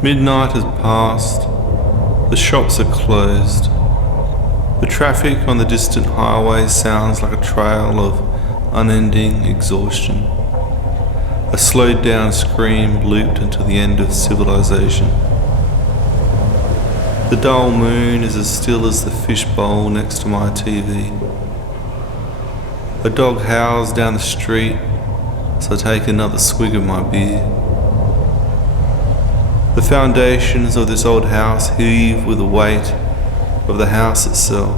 Midnight has passed, the shops are closed. The traffic on the distant highway sounds like a trail of unending exhaustion. A slowed down scream looped until the end of civilization. The dull moon is as still as the fishbowl next to my TV. A dog howls down the street as I take another swig of my beer. The foundations of this old house heave with the weight of the house itself.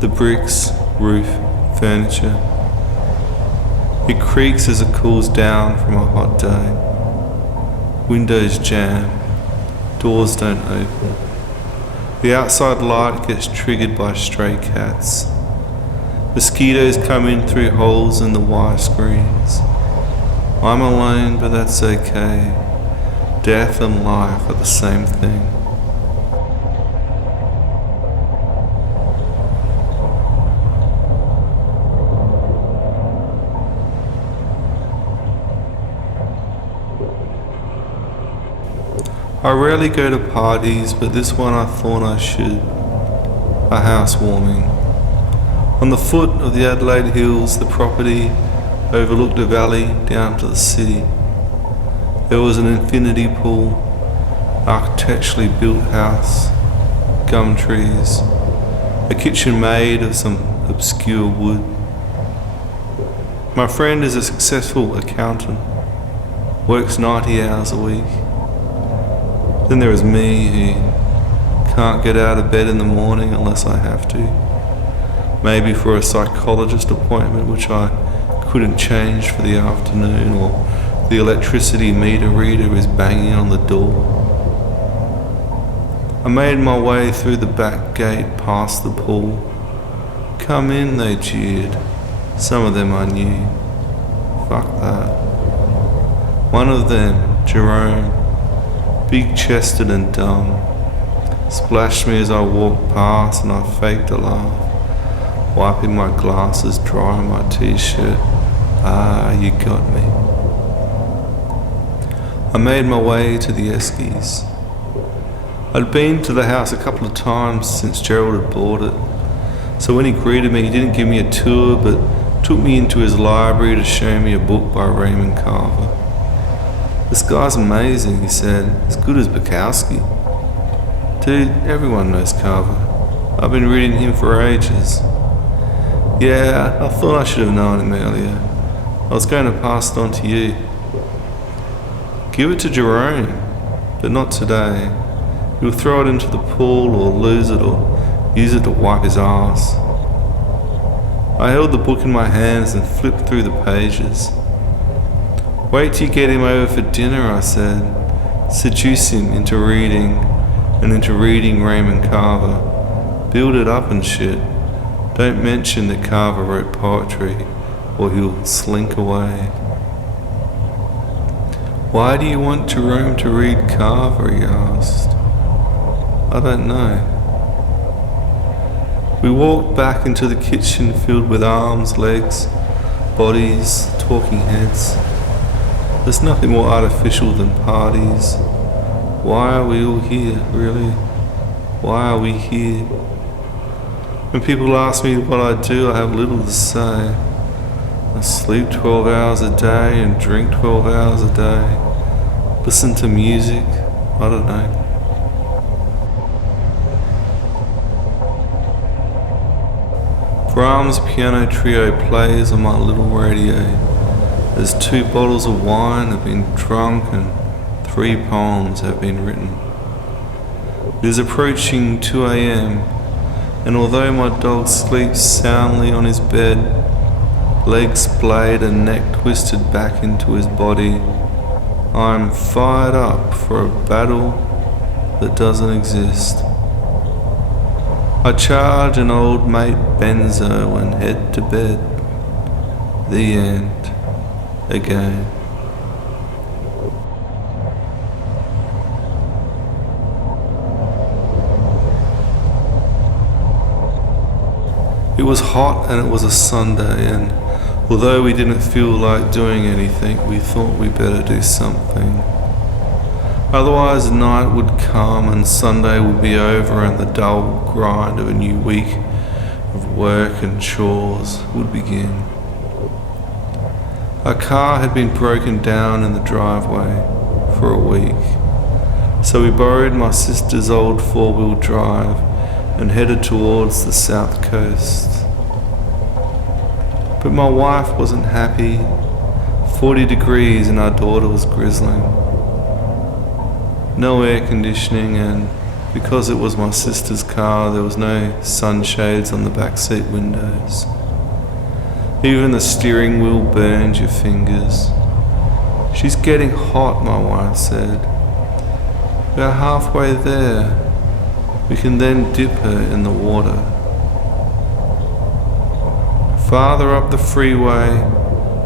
The bricks, roof, furniture. It creaks as it cools down from a hot day. Windows jam, doors don't open. The outside light gets triggered by stray cats. Mosquitoes come in through holes in the wire screens. I'm alone, but that's okay. Death and life are the same thing. I rarely go to parties, but this one I thought I should. A housewarming. On the foot of the Adelaide Hills, the property overlooked a valley down to the city. There was an infinity pool, architecturally built house, gum trees, a kitchen made of some obscure wood. My friend is a successful accountant, works 90 hours a week. Then there is me who can't get out of bed in the morning unless I have to. Maybe for a psychologist appointment which I couldn't change for the afternoon, or the electricity meter reader is banging on the door. I made my way through the back gate past the pool. Come in, they jeered. Some of them I knew. Fuck that. One of them, Jerome, big-chested and dumb, splashed me as I walked past, and I faked a laugh, wiping my glasses dry on my t-shirt. Ah, you got me. I made my way to the Eskies. I'd been to the house a couple of times since Gerald had bought it, so when he greeted me, he didn't give me a tour, but took me into his library to show me a book by Raymond Carver. This guy's amazing, he said, as good as Bukowski. Dude, everyone knows Carver. I've been reading him for ages. Yeah, I thought I should have known him earlier. I was going to pass it on to you. Give it to Jerome, but not today. He'll throw it into the pool or lose it or use it to wipe his ass. I held the book in my hands and flipped through the pages. Wait till you get him over for dinner, I said. Seduce him into reading, and into reading Raymond Carver. Build it up and shit. Don't mention that Carver wrote poetry, or he'll slink away. Why do you want Jerome to read Carver, he asked. I don't know. We walked back into the kitchen filled with arms, legs, bodies, talking heads. There's nothing more artificial than parties. Why are we all here, really? Why are we here? When people ask me what I do, I have little to say. I sleep 12 hours a day and drink 12 hours a day. Listen to music, I don't know. Brahms' piano trio plays on my little radio as 2 bottles of wine have been drunk and 3 poems have been written. It is approaching 2 a.m. and although my dog sleeps soundly on his bed, legs splayed and neck twisted back into his body, I am fired up for a battle that doesn't exist. I charge an old mate benzo and head to bed. The end. Again. It was hot and it was a Sunday, and although we didn't feel like doing anything, we thought we better do something. Otherwise, the night would come and Sunday would be over and the dull grind of a new week of work and chores would begin. Our car had been broken down in the driveway for a week, so we borrowed my sister's old four-wheel drive and headed towards the south coast. But my wife wasn't happy. 40 degrees and our daughter was grizzling. No air conditioning, and because it was my sister's car, there was no sunshades on the backseat windows. Even the steering wheel burned your fingers. "She's getting hot," my wife said. "We're halfway there. We can then dip her in the water." Farther up the freeway,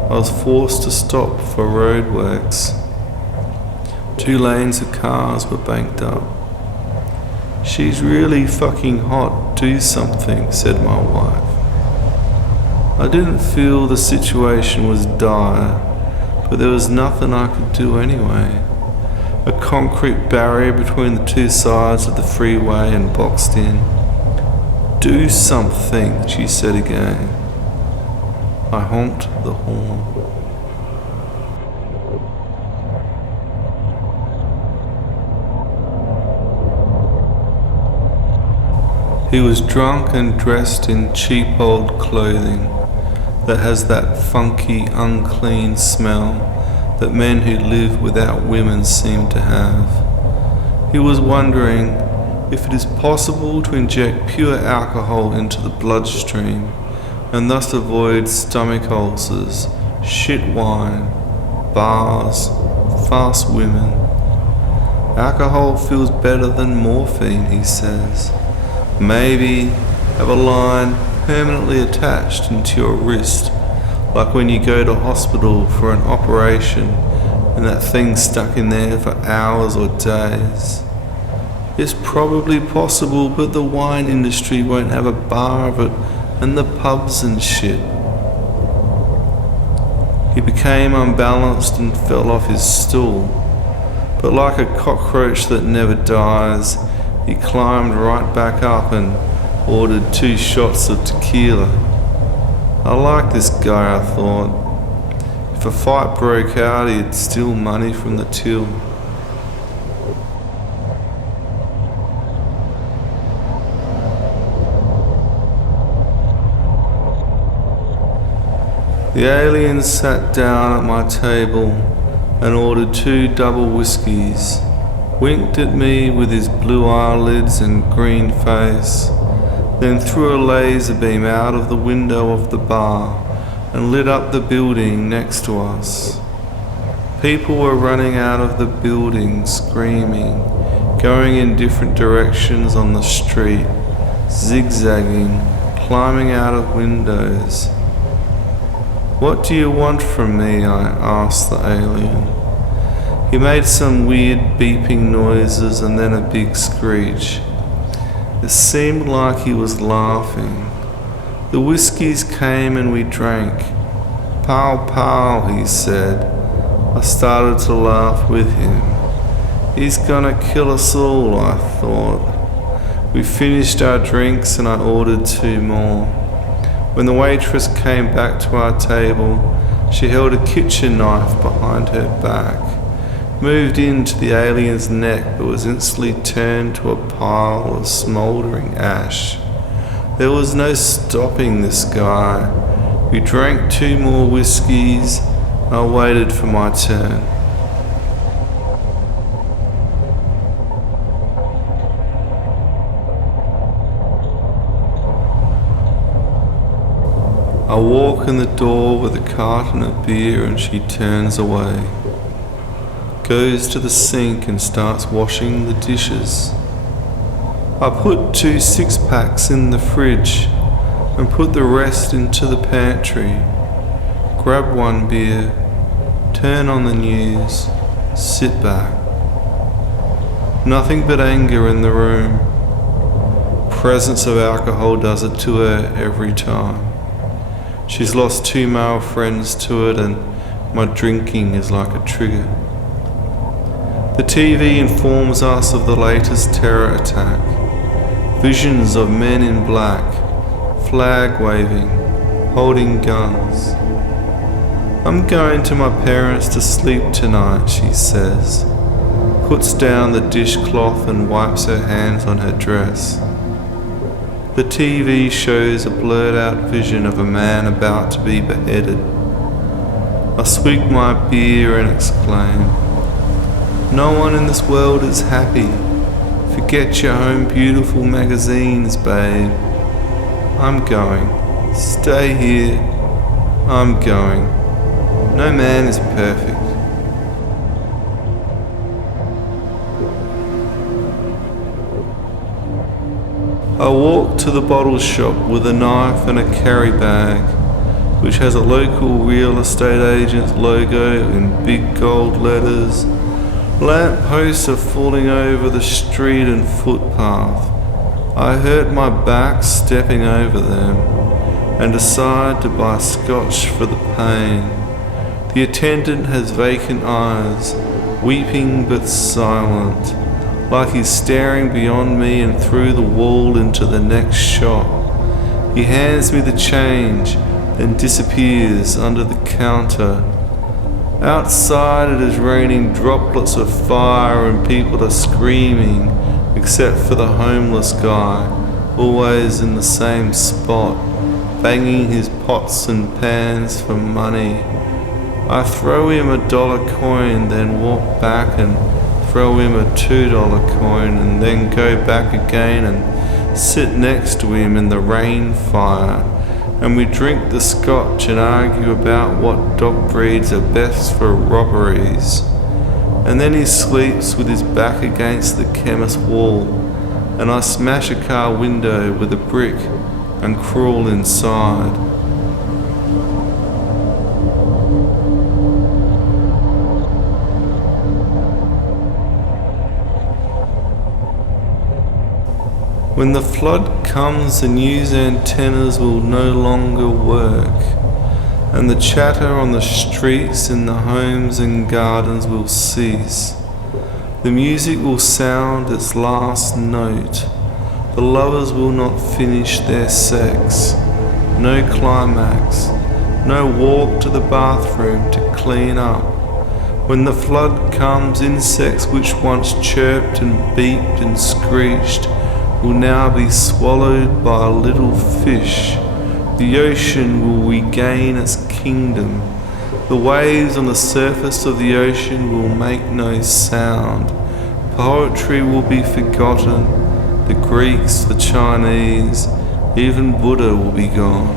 I was forced to stop for roadworks. 2 lanes of cars were banked up. "She's really fucking hot, do something," said my wife. I didn't feel the situation was dire, but there was nothing I could do anyway. A concrete barrier between the 2 sides of the freeway and boxed in. "Do something," she said again. I honked the horn. He was drunk and dressed in cheap old clothing that has that funky, unclean smell that men who live without women seem to have. He was wondering if it is possible to inject pure alcohol into the bloodstream and thus avoid stomach ulcers, shit wine, bars, fast women. Alcohol feels better than morphine, he says. Maybe have a line permanently attached into your wrist, like when you go to hospital for an operation and that thing's stuck in there for hours or days. It's probably possible, but the wine industry won't have a bar of it, and the pubs and shit. He became unbalanced and fell off his stool, but like a cockroach that never dies, he climbed right back up and ordered 2 shots of tequila. I like this guy, I thought. If a fight broke out, he'd steal money from the till. The alien sat down at my table and ordered 2 double whiskeys, winked at me with his blue eyelids and green face, then threw a laser beam out of the window of the bar and lit up the building next to us. People were running out of the building, screaming, going in different directions on the street, zigzagging, climbing out of windows. "What do you want from me?" I asked the alien. He made some weird beeping noises and then a big screech. It seemed like he was laughing. The whiskies came and we drank. "Pow, pow," he said. I started to laugh with him. He's gonna kill us all, I thought. We finished our drinks and I ordered 2 more. When the waitress came back to our table, she held a kitchen knife behind her back, moved into the alien's neck but was instantly turned to a pile of smouldering ash. There was no stopping this guy. We drank 2 more whiskeys. I waited for my turn. I walk in the door with a carton of beer and she turns away, goes to the sink and starts washing the dishes. I put 2 6-packs in the fridge and put the rest into the pantry, grab 1 beer, turn on the news, sit back. Nothing but anger in the room. Presence of alcohol does it to her every time. She's lost 2 male friends to it and my drinking is like a trigger. The TV informs us of the latest terror attack. Visions of men in black, flag waving, holding guns. I'm going to my parents to sleep tonight, she says, puts down the dishcloth and wipes her hands on her dress. The TV shows a blurred out vision of a man about to be beheaded. I swig my beer and exclaim, "No one in this world is happy. Forget your own beautiful magazines, babe. I'm going. Stay here. I'm going. No man is perfect." I walk to the bottle shop with a knife and a carry bag, which has a local real estate agent's logo in big gold letters. Lamp posts are falling over the street and footpath. I hurt my back stepping over them and decide to buy scotch for the pain. The attendant has vacant eyes, weeping but silent, like he's staring beyond me and through the wall into the next shop. He hands me the change, then disappears under the counter. Outside it is raining droplets of fire and people are screaming, except for the homeless guy, always in the same spot, banging his pots and pans for money. I throw him a $1 coin, then walk back and throw him a $2 coin, and then go back again and sit next to him in the rain fire. And we drink the scotch and argue about what dog breeds are best for robberies. And then he sleeps with his back against the chemist wall, and I smash a car window with a brick and crawl inside. When the flood comes, the news antennas will no longer work, and the chatter on the streets in the homes and gardens will cease. The music will sound its last note. The lovers will not finish their sex. No climax. No walk to the bathroom to clean up. When the flood comes, insects which once chirped and beeped and screeched will now be swallowed by a little fish. The ocean will regain its kingdom. The waves on the surface of the ocean will make no sound. Poetry will be forgotten. The Greeks, the Chinese, even Buddha will be gone.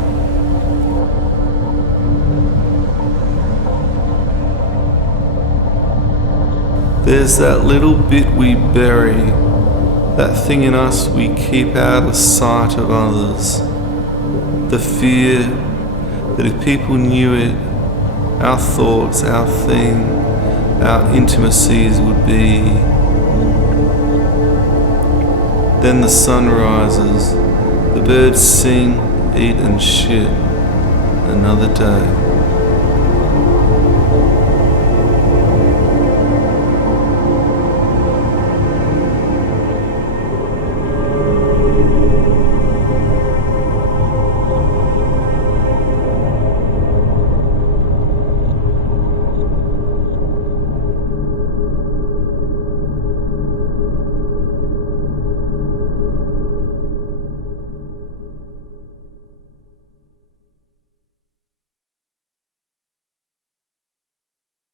There's that little bit we bury, that thing in us we keep out of sight of others. The fear that if people knew it, our thoughts, our thing, our intimacies would be. Then the sun rises, the birds sing, eat and shit. Another day.